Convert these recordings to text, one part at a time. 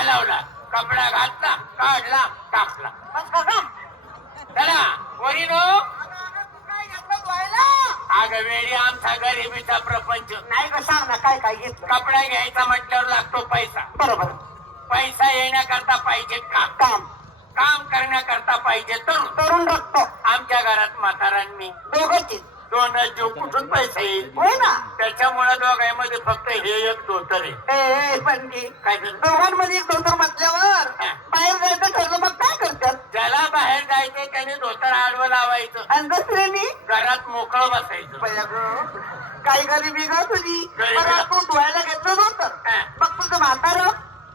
हलवला कपडा घातला काढला टाकला. बस चला वरीनो अग वेळी आमचा गरिबीचा प्रपंच. नाही का सांग ना काय काय घेतलं? कपडा घ्यायचा म्हटल्यावर लागतो पैसा. बरोबर. पैसा येण्याकरता पाहिजे काम. काम. काम करण्याकरता पाहिजे तरुण. करून टाकतो आमच्या घरात म्हातारांनी. दोघंची दोन जीव कुठून पैसा. येईल होय ना. त्याच्यामुळे दोघांमध्ये फक्त हे एक धोतर आहे. ए काय झालं? दोघांमध्ये एक म्हटल्यावर बाहेर जायचं ठरलं मग काय करतात? ज्याला बाहेर जायचंय त्याने धोतर आडवं लावायचं. आणि दुसऱ्यानी घरात मोकळं बसायचं. पहिला ग, काही गरिबी ग तुझी. गरिबी. मला तू धुवायला घेतलं नव्हतं. हा. मग तुझं म्हातारं?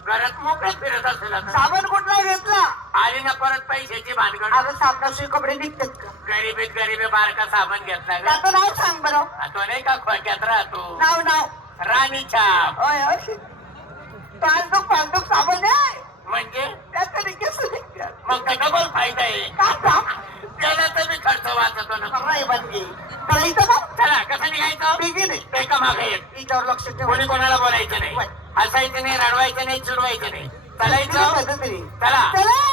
घरात मोकळं फिरत असेल आता. साबण कुठला घेतला? आली ना परत पैशाची भानगड. अगं साबणाशिवाय कपडे निघतात का? गरिबीत गरिबी बारका साबण घेतला त्याचं नाव सांग बरं. तो नाही का खोक्यात राहतो? नाव नाव. राणी छाप. होय होय. साबण आहे. म्हणजे? त्याच्याने केस निघतात? मग तर डबल फायदा आहे. का त्याला तर मी खर्च वाचतो ना. करायचं मग चला कसं निघायचं? बिगी नाही ते का मागे येत. तिच्यावर लक्ष कोणी कोणाला बोलायचं नाही. हसायचं नाही रडवायचं नाही चिडवायचं नाही. चालायचं? चला. चला.